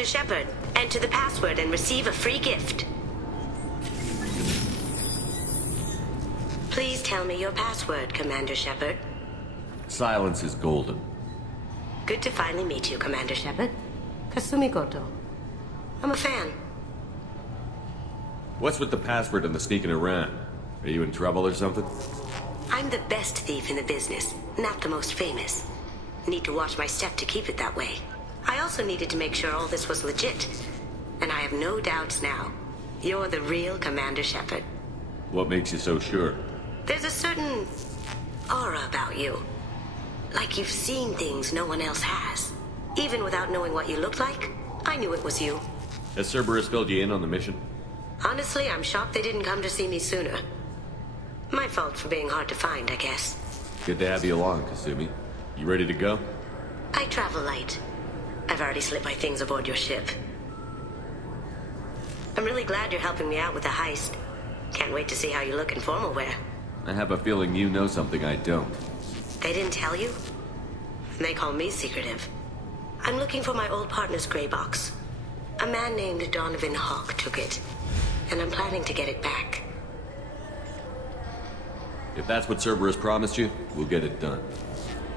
Commander Shepard. Enter the password and receive a free gift. Please tell me your password, Commander Shepard. Silence is golden. Good to finally meet you, Commander Shepard. Kasumi Goto. I'm a fan. What's with the password and the sneaking around? Are you in trouble or something? I'm the best thief in the business, not the most famous. Need to watch my step to keep it that way. I also needed to make sure all this was legit. And I have no doubts now. You're the real Commander Shepard. What makes you so sure? There's a certain aura about you. Like you've seen things no one else has. Even without knowing what you looked like, I knew it was you. Has Cerberus filled you in on the mission? Honestly, I'm shocked they didn't come to see me sooner. My fault for being hard to find, I guess. Good to have you along, Kasumi. You ready to go? I travel light. I've already slipped my things aboard your ship. I'm really glad you're helping me out with the heist. Can't wait to see how you look in formal wear. I have a feeling you know something I don't. They didn't tell you? They call me secretive. I'm looking for my old partner's gray box. A man named Donovan Hawk took it, and I'm planning to get it back. If that's what Cerberus promised you, we'll get it done.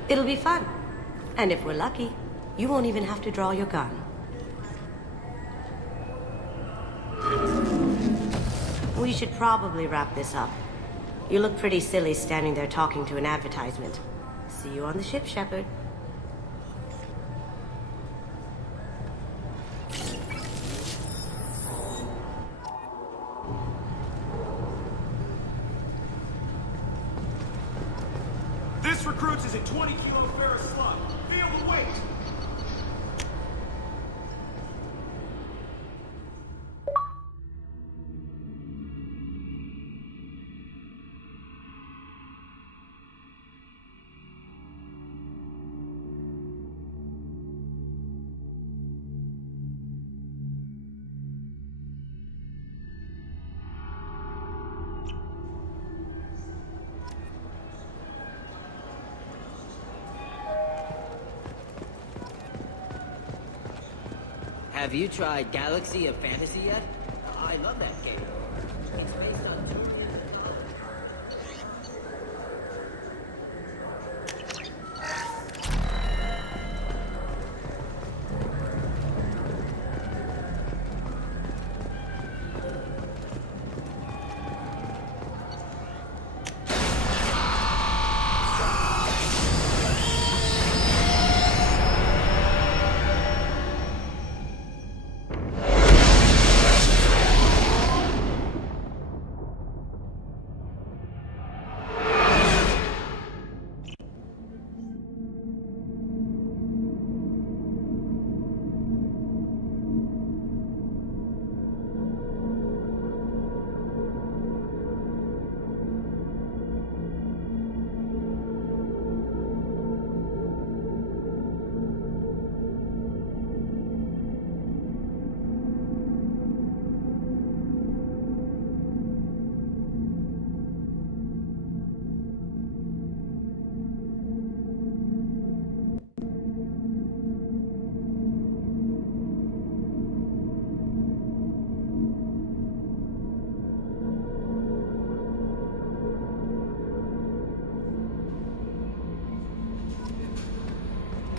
It'll be fun. And if we're lucky, you won't even have to draw your gun. We should probably wrap this up. You look pretty silly standing there talking to an advertisement. See you on the ship, Shepard. This recruits is a 20 kilo Ferris slug. Feel the weight. Have you tried Galaxy of Fantasy yet? I love that game. It's based on two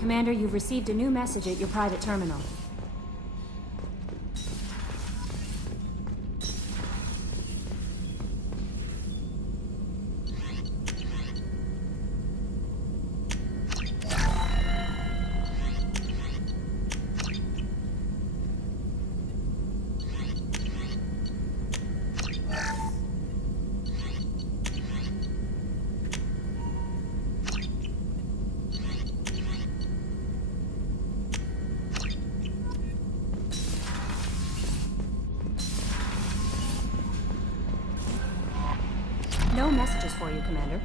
Commander, you've received a new message at your private terminal. No messages for you, Commander.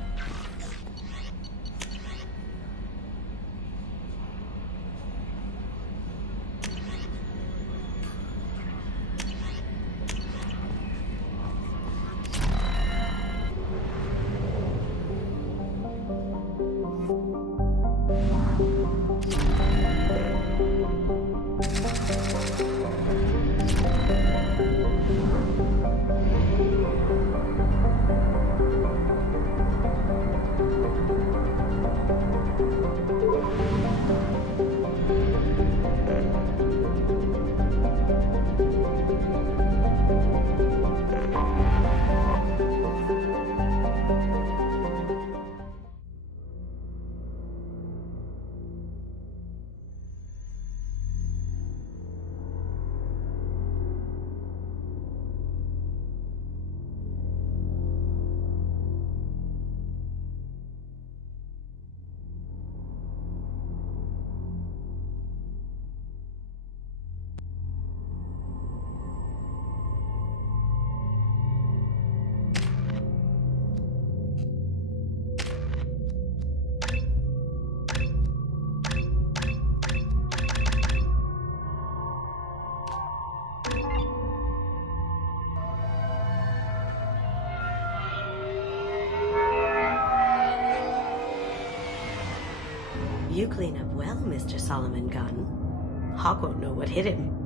You clean up well, Mr. Solomon Gunn. Hawk won't know what hit him.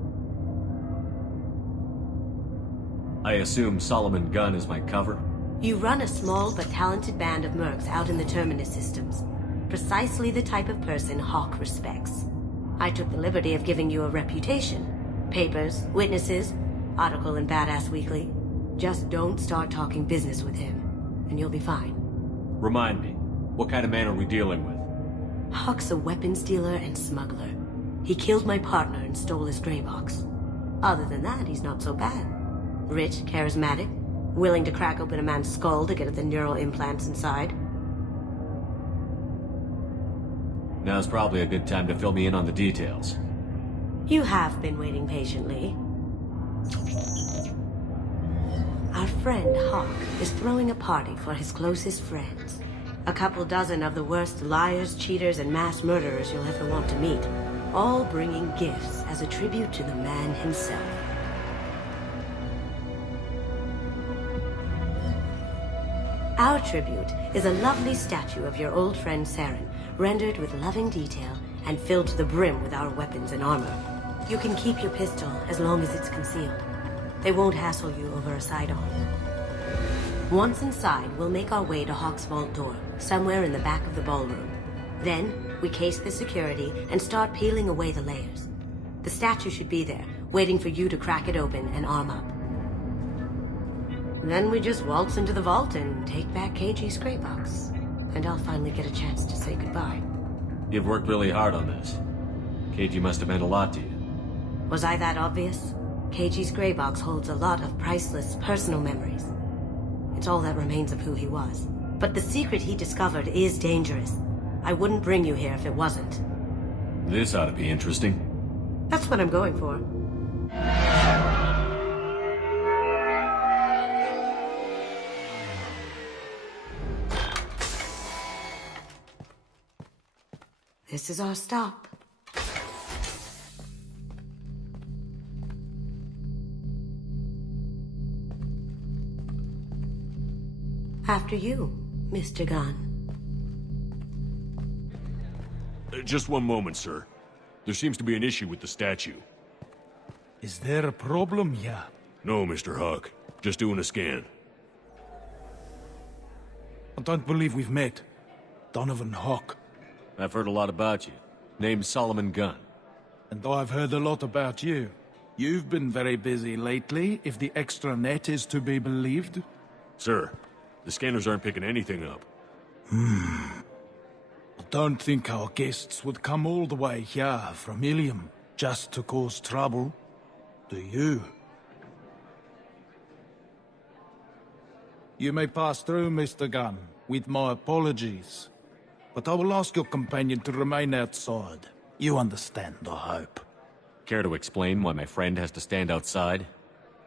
I assume Solomon Gunn is my cover? You run a small but talented band of mercs out in the Terminus systems. Precisely the type of person Hawk respects. I took the liberty of giving you a reputation. Papers, witnesses, article in Badass Weekly. Just don't start talking business with him, and you'll be fine. Remind me, what kind of man are we dealing with? Hawk's a weapons dealer and smuggler. He killed my partner and stole his gray box. Other than that, he's not so bad. Rich, charismatic, willing to crack open a man's skull to get at the neural implants inside. Now's probably a good time to fill me in on the details. You have been waiting patiently. Our friend Hawk is throwing a party for his closest friends. A couple dozen of the worst liars, cheaters, and mass murderers you'll ever want to meet. All bringing gifts as a tribute to the man himself. Our tribute is a lovely statue of your old friend Saren, rendered with loving detail and filled to the brim with our weapons and armor. You can keep your pistol as long as it's concealed. They won't hassle you over a sidearm. Once inside, we'll make our way to Hawk's vault door, somewhere in the back of the ballroom. Then, we case the security and start peeling away the layers. The statue should be there, waiting for you to crack it open and arm up. Then we just waltz into the vault and take back KG's gray box. And I'll finally get a chance to say goodbye. You've worked really hard on this. KG must have meant a lot to you. Was I that obvious? KG's gray box holds a lot of priceless personal memories. It's all that remains of who he was. But the secret he discovered is dangerous. I wouldn't bring you here if it wasn't. This ought to be interesting. That's what I'm going for. This is our stop. After you, Mr. Gunn. Just one moment, sir. There seems to be an issue with the statue. Is there a problem here? No, Mr. Hawk. Just doing a scan. I don't believe we've met. Donovan Hawk. I've heard a lot about you. Name's Solomon Gunn. And I've heard a lot about you. You've been very busy lately, if the extra net is to be believed. Sir, the scanners aren't picking anything up. I don't think our guests would come all the way here from Ilium just to cause trouble. Do you? You may pass through, Mr. Gunn, with my apologies. But I will ask your companion to remain outside. You understand, I hope. Care to explain why my friend has to stand outside?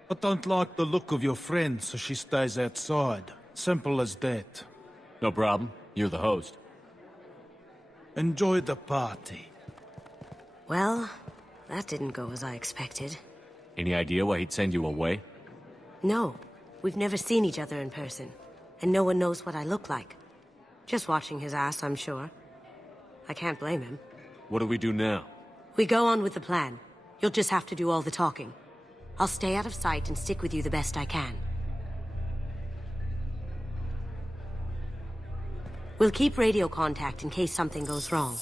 I don't like the look of your friend, so she stays outside. Simple as that. No problem. You're the host. Enjoy the party. Well, that didn't go as I expected. Any idea why he'd send you away? No, we've never seen each other in person, and no one knows what I look like. Just watching his ass, I'm sure. I can't blame him. What do we do now? We go on with the plan. You'll just have to do all the talking. I'll stay out of sight and stick with you the best I can. We'll keep radio contact in case something goes wrong.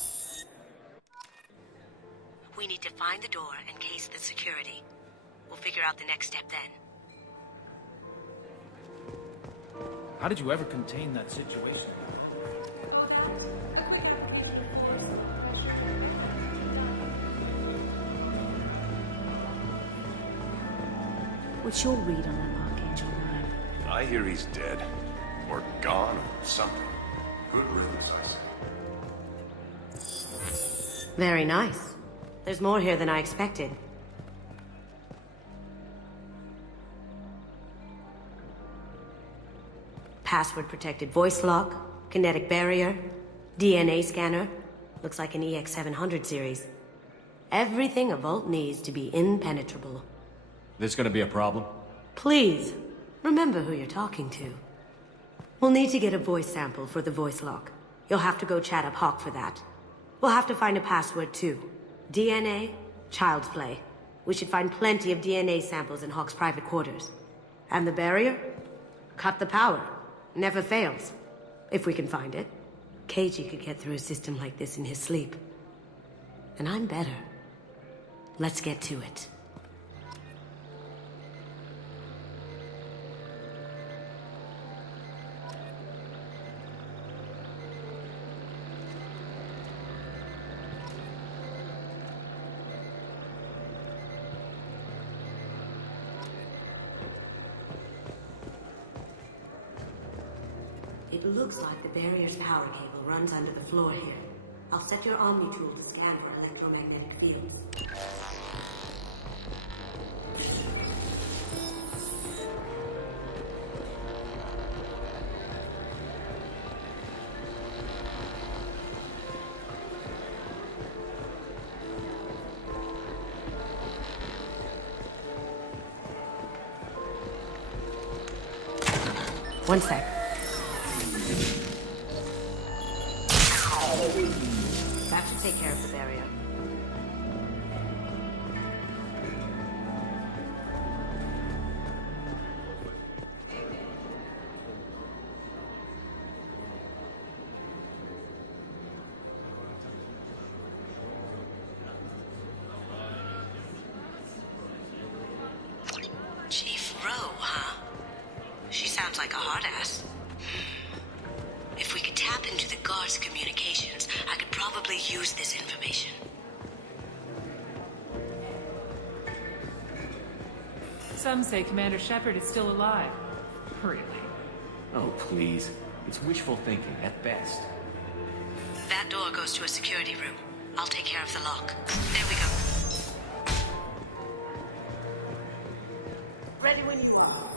We need to find the door and case the security. We'll figure out the next step then. How did you ever contain that situation? What's your read on that Archangel line? I hear he's dead. Or gone, or something. Good riddance, I say. Very nice. There's more here than I expected. Password-protected voice lock, kinetic barrier, DNA scanner. Looks like an EX700 series. Everything a vault needs to be impenetrable. This gonna be a problem? Please, remember who you're talking to. We'll need to get a voice sample for the voice lock. You'll have to go chat up Hawk for that. We'll have to find a password too. DNA, child's play. We should find plenty of DNA samples in Hawk's private quarters. And the barrier? Cut the power. Never fails. If we can find it. Keiji could get through a system like this in his sleep. And I'm better. Let's get to it. It looks like the barrier's power cable runs under the floor here. I'll set your Omni tool to scan for electromagnetic fields. One sec. That should take care of the barrier. Chief Rowe, huh? She sounds like a hard ass. If we could tap into the guard's communications, I could probably use this information. Some say Commander Shepard is still alive. Really? Oh, please. It's wishful thinking at best. That door goes to a security room. I'll take care of the lock. There we go. Ready when you are.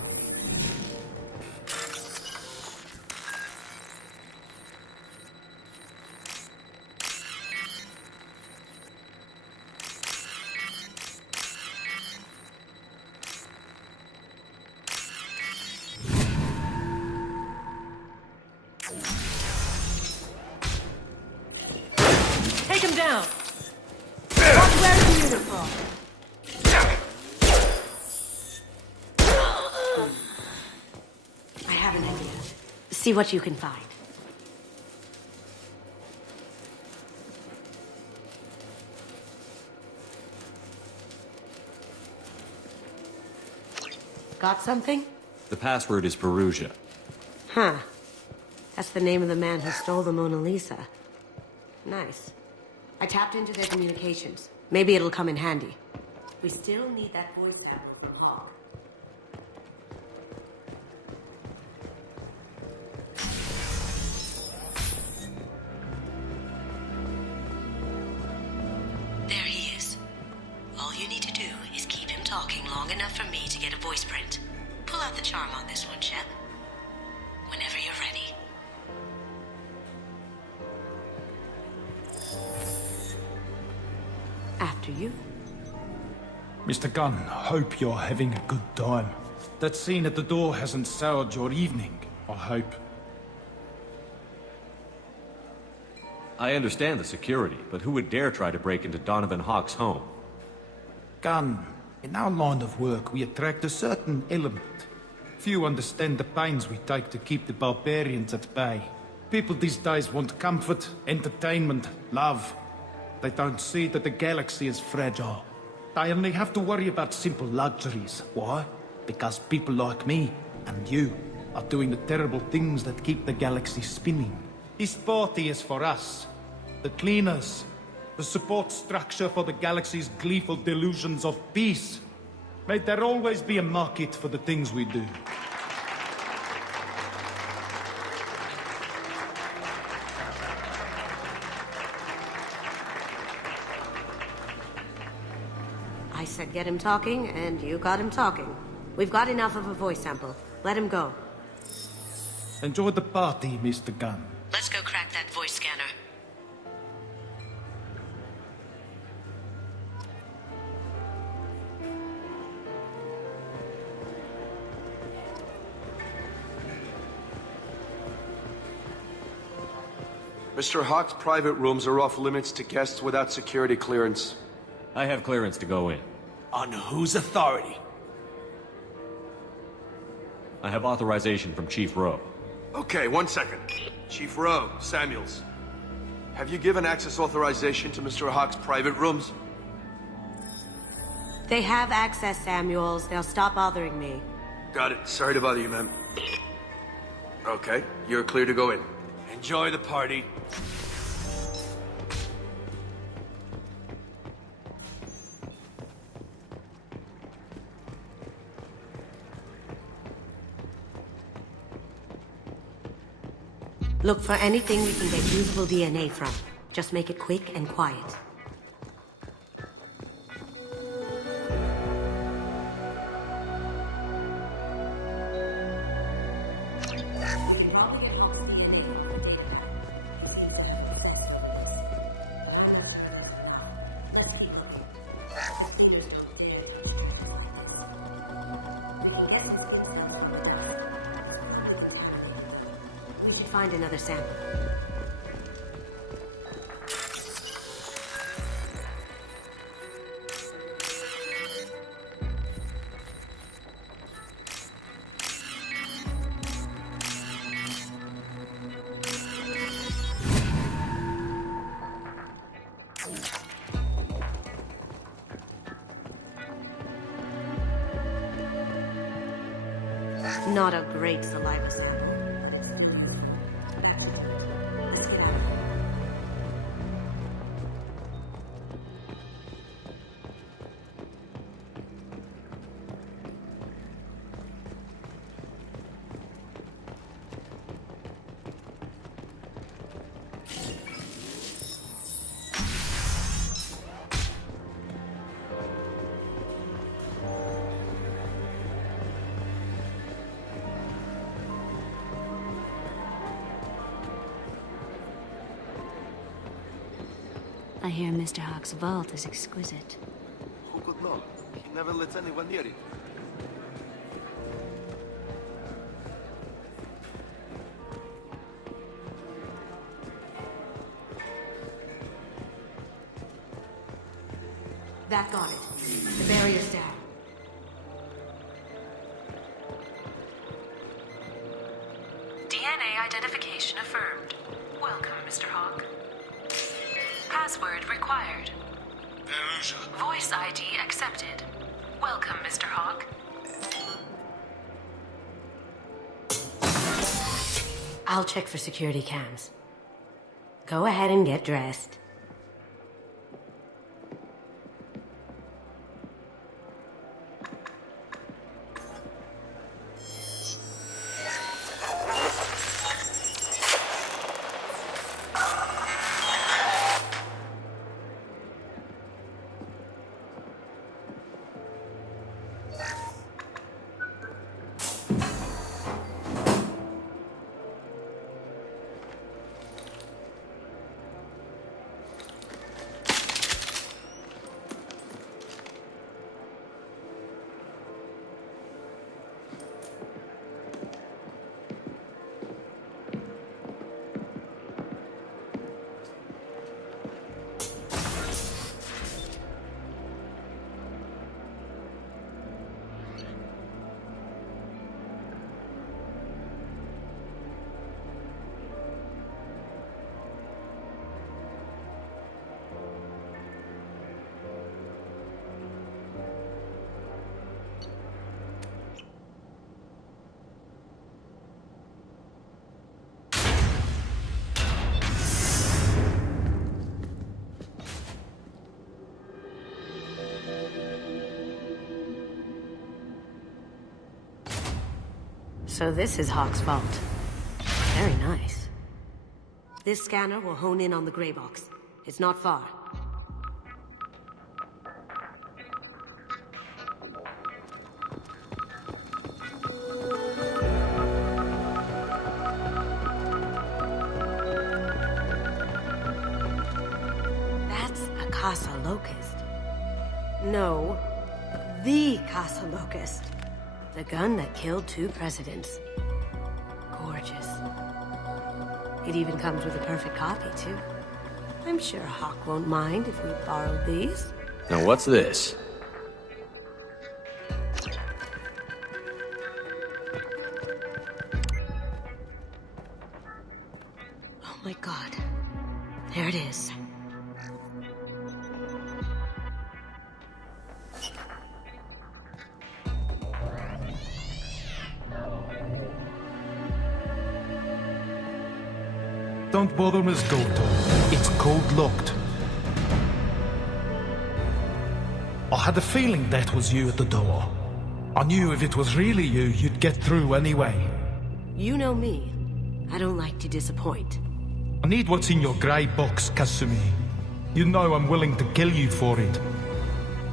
Take him down! What's wearing the uniform? I have an idea. See what you can find. Got something? The password is Perugia. Huh. That's the name of the man who stole the Mona Lisa. Nice. I tapped into their communications. Maybe it'll come in handy. We still need that voice sample from Hawk. There he is. All you need to do is keep him talking long enough for me to get a voice print. Pull out the charm on this one, Shep. Whenever you're ready. After you. Mr. Gunn, hope you're having a good time. That scene at the door hasn't soured your evening, I hope. I understand the security, but who would dare try to break into Donovan Hawk's home? Gunn, in our line of work, we attract a certain element. Few understand the pains we take to keep the barbarians at bay. People these days want comfort, entertainment, love. They don't see that the galaxy is fragile. They only have to worry about simple luxuries. Why? Because people like me and you are doing the terrible things that keep the galaxy spinning. This party is for us, the cleaners, the support structure for the galaxy's gleeful delusions of peace. May there always be a market for the things we do. I said get him talking, and you got him talking. We've got enough of a voice sample. Let him go. Enjoy the party, Mr. Gunn. Let's go crack that voice scanner. Mr. Hawk's private rooms are off limits to guests without security clearance. I have clearance to go in. On whose authority? I have authorization from Chief Rowe. Okay, 1 second. Chief Rowe, Samuels. Have you given access authorization to Mr. Hawk's private rooms? They have access, Samuels. They'll stop bothering me. Got it. Sorry to bother you, ma'am. Okay, you're clear to go in. Enjoy the party. Look for anything we can get usable DNA from. Just make it quick and quiet. We should find another sample. Not a great saliva sample. Let's get out of here. I hear Mr. Hawk's vault is exquisite. Who could know? He never lets anyone near it. That got it. The barrier's down. DNA identification affirmed. Welcome, Mr. Hawk. Password required. Voice ID accepted. Welcome, Mr. Hawk. I'll check for security cams. Go ahead and get dressed. So this is Hawk's vault. Very nice. This scanner will hone in on the gray box. It's not far. That's a Casa Locust. No, the Casa Locust. The gun that killed 2 presidents. Gorgeous. It even comes with a perfect copy, too. I'm sure Hawk won't mind if we borrowed these. Now what's this? Oh my god. There it is. Don't bother, Miss Goto. It's code-locked. I had a feeling that was you at the door. I knew if it was really you, you'd get through anyway. You know me. I don't like to disappoint. I need what's in your grey box, Kasumi. You know I'm willing to kill you for it.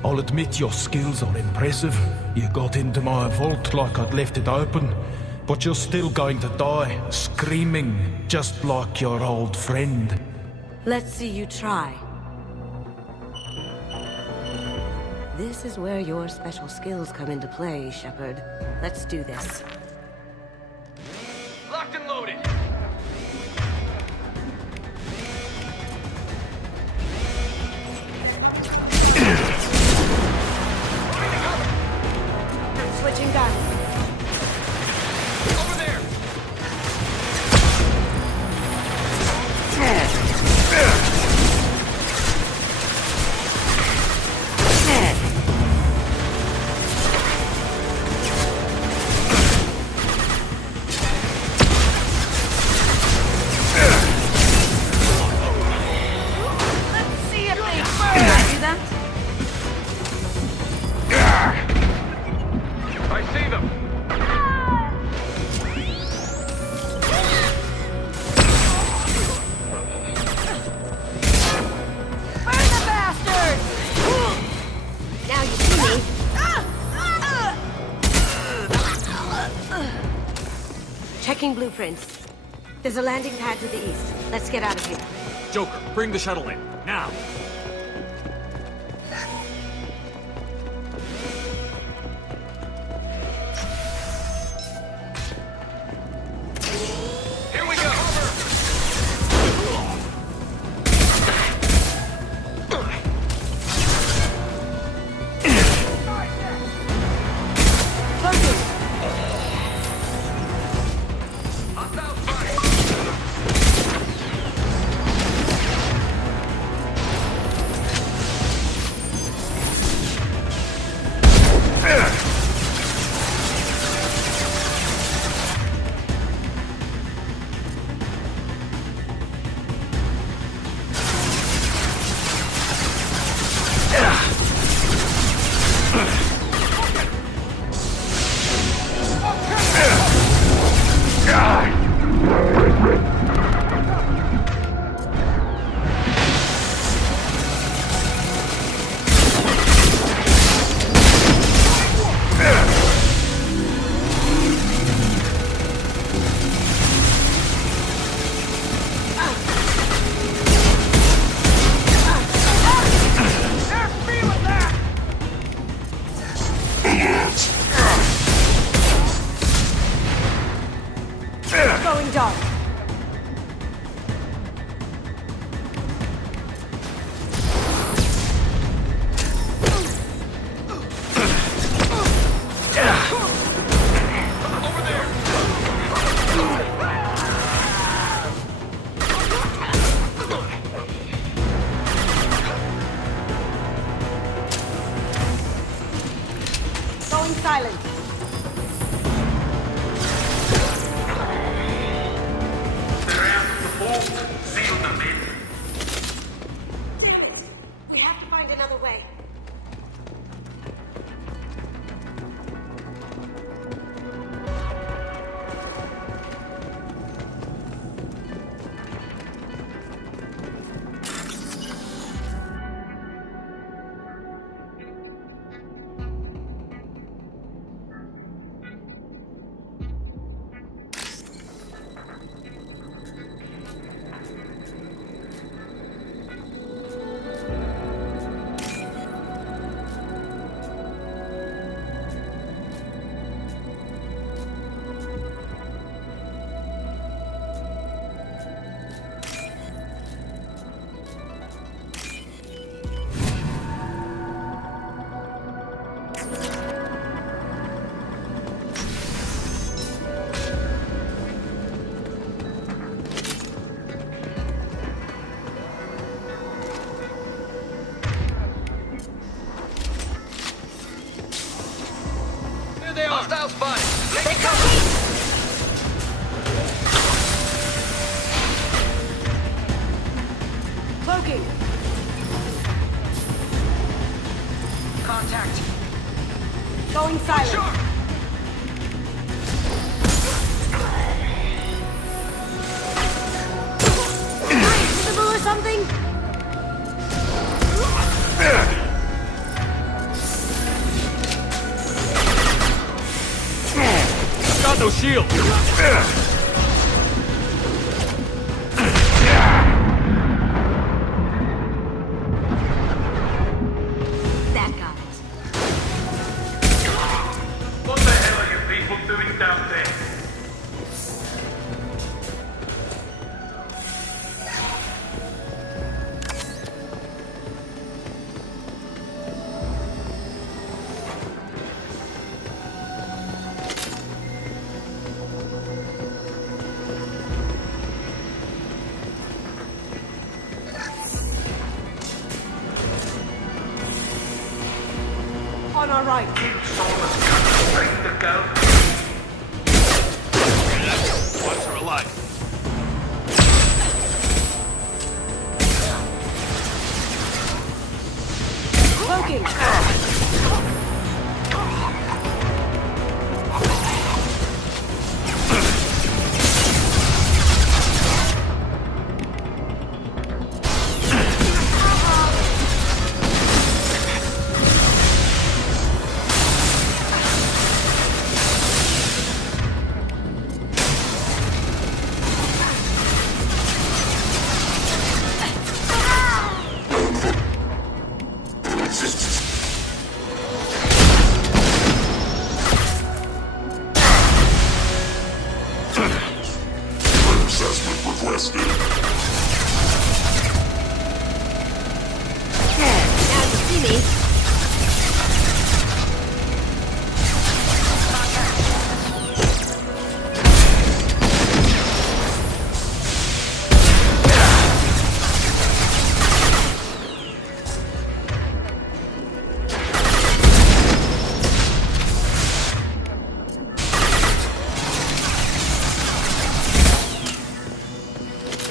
I'll admit your skills are impressive. You got into my vault like I'd left it open. But you're still going to die, screaming, just like your old friend. Let's see you try. This is where your special skills come into play, Shepard. Let's do this. Locked and loaded. Switching guns. Over there. I see them. Burn the bastard! Now you see me. Checking blueprints. There's a landing pad to the east. Let's get out of here. Joker, bring the shuttle in, now! Here we go. Hostile fire. Going dark. Going silent. something? Got no shield! That got it. What the hell are you people doing down there? On our right. Once are alive. Cloaking.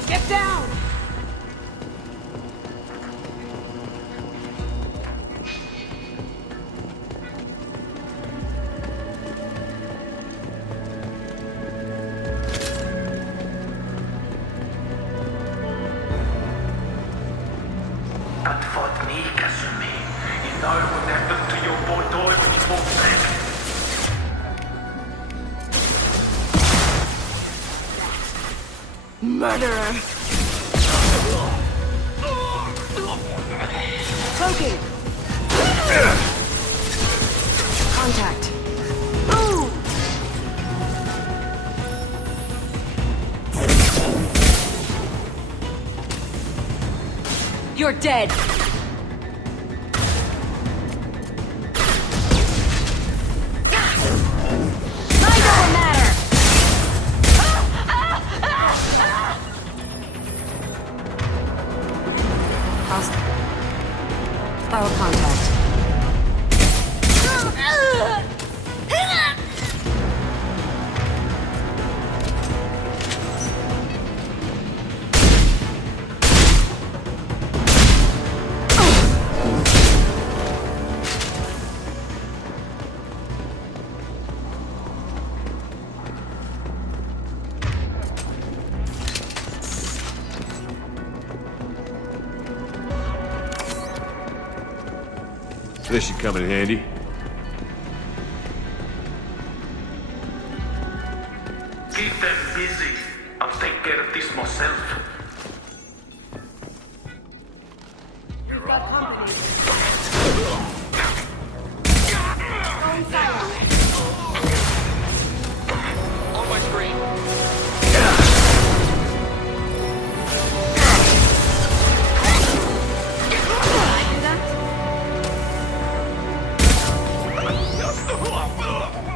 Get down! That fought me, Kasumi. You know what happened to your poor toy when you fought back? Murderer! Cloaking! Contact! Ooh! You're dead! Mind over matter! Hostile contact. This should come in handy. Keep them busy. I'll take care of this myself. We've got company. Going silent. On my screen.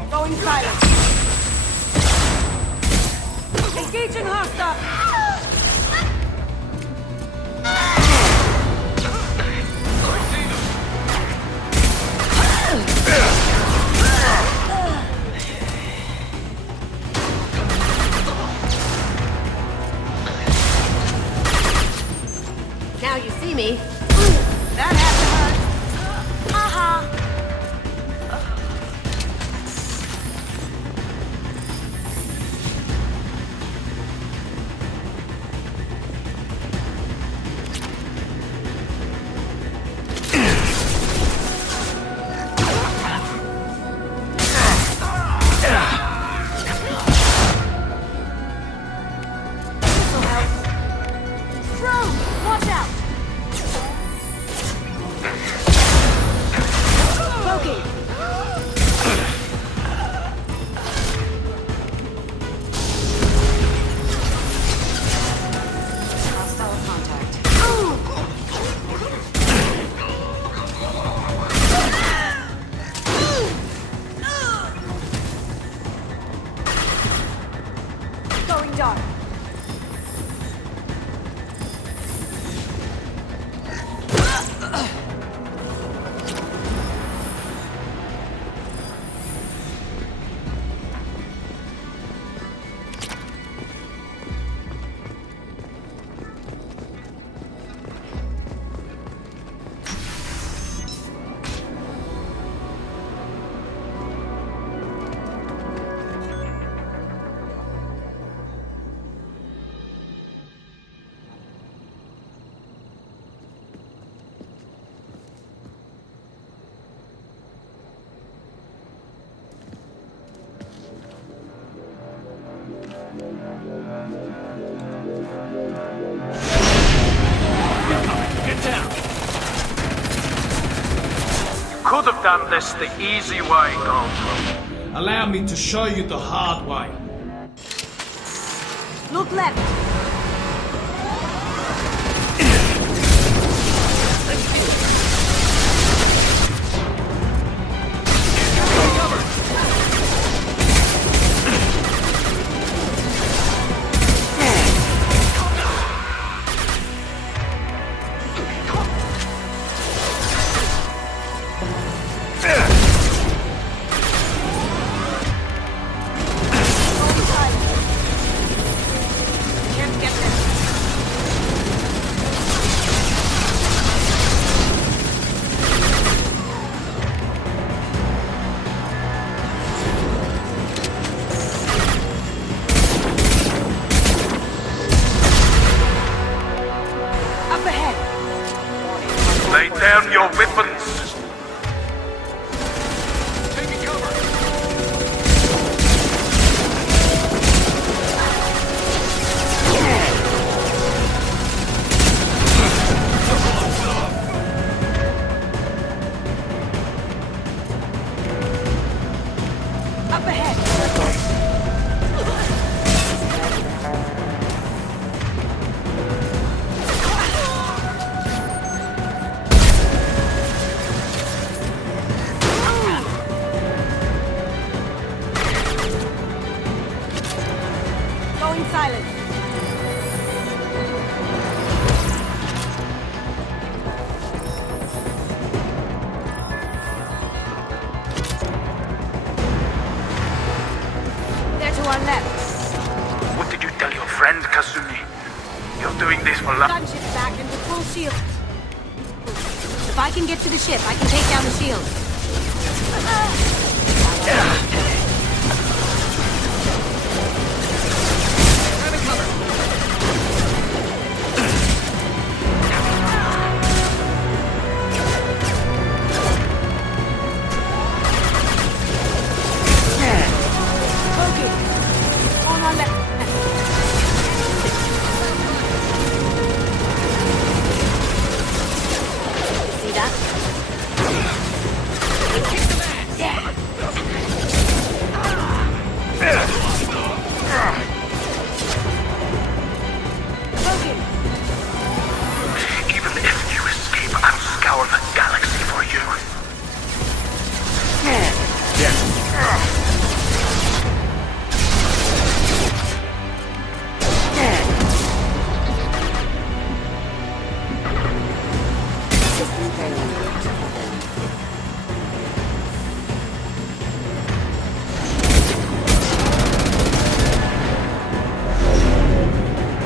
Going silent. Engaging hostile. Now you see me. That had to hurt. Haha. dark. Get down! Could have done this the easy way, Goldblum. Allow me to show you the hard way. Look left. Can't get there. Up ahead. Lay down your weapons. Taking cover! Up ahead. Going silent. They're to our left. What did you tell your friend, Kasumi? You're doing this for love. Gunship's back and the full shield. If I can get to the ship, I can take down the shield. Okay. On our left. See that? Logan, Even if you escape, I'll scour the galaxy for you.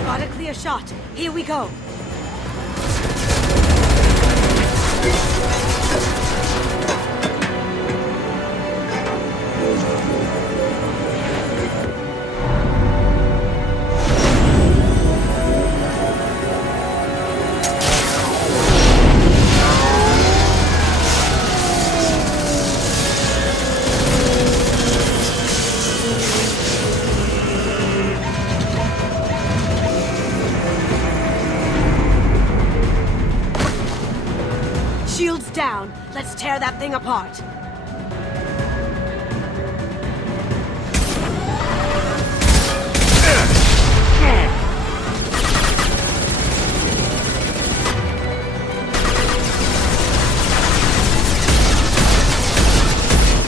got a clear shot. Here we go. Shields down. Let's tear that thing apart.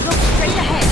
Look straight ahead.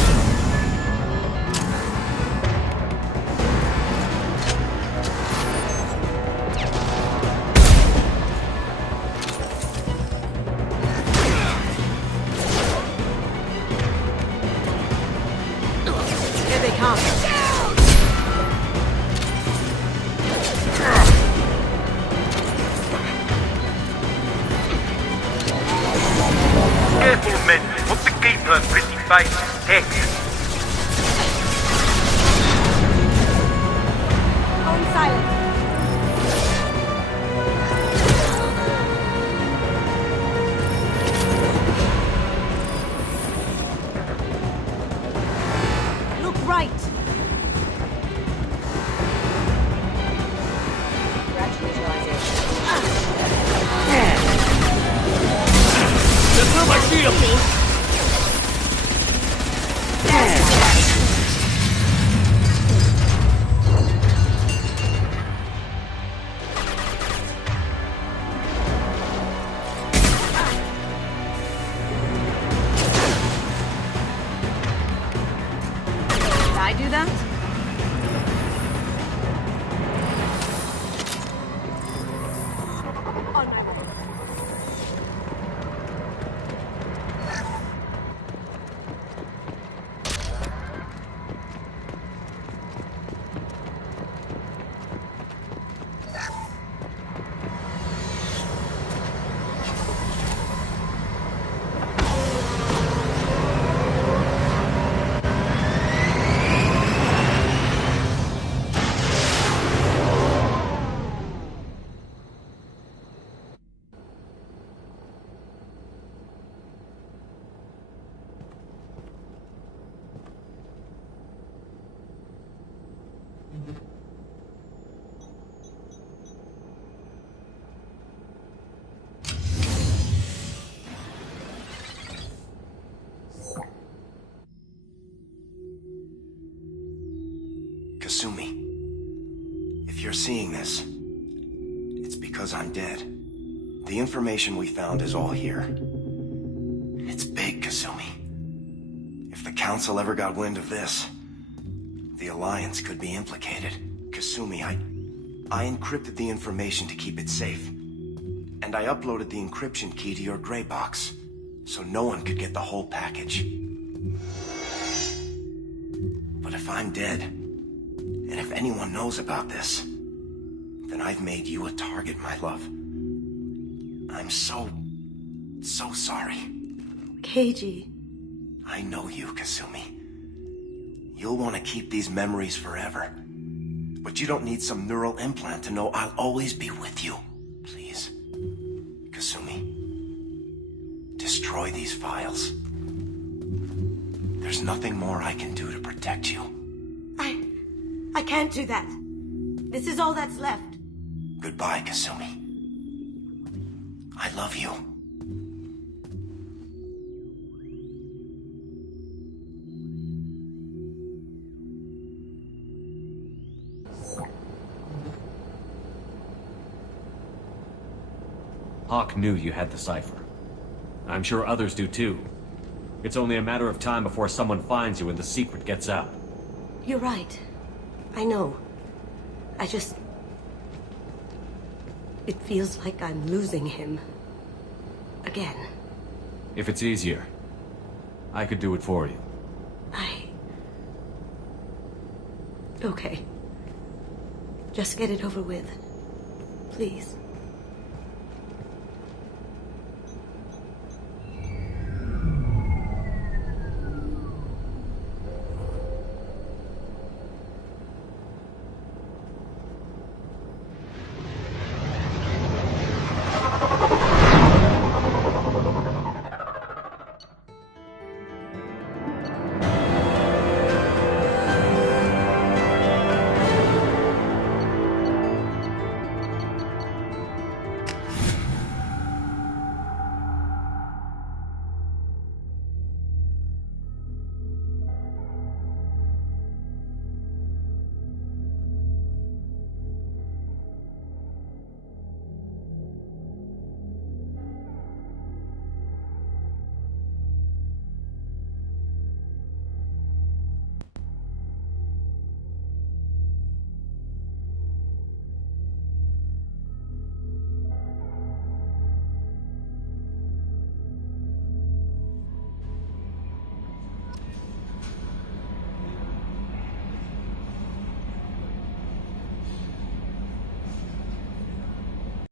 If you're seeing this, it's because I'm dead. The information we found is all here. It's big, Kasumi. If the Council ever got wind of this, the Alliance could be implicated. Kasumi, I encrypted the information to keep it safe. And I uploaded the encryption key to your gray box, so no one could get the whole package. But if I'm dead, and if anyone knows about this, then I've made you a target, my love. I'm so sorry. Keiji. I know you, Kasumi. You'll want to keep these memories forever. But you don't need some neural implant to know I'll always be with you. Please, Kasumi, destroy these files. There's nothing more I can do to protect you. I can't do that. This is all that's left. Goodbye, Kasumi. I love you. Hawk knew you had the cipher. I'm sure others do too. It's only a matter of time before someone finds you and the secret gets out. You're right. I know. It feels like I'm losing him. Again. If it's easier, I could do it for you. Okay. Just get it over with. Please.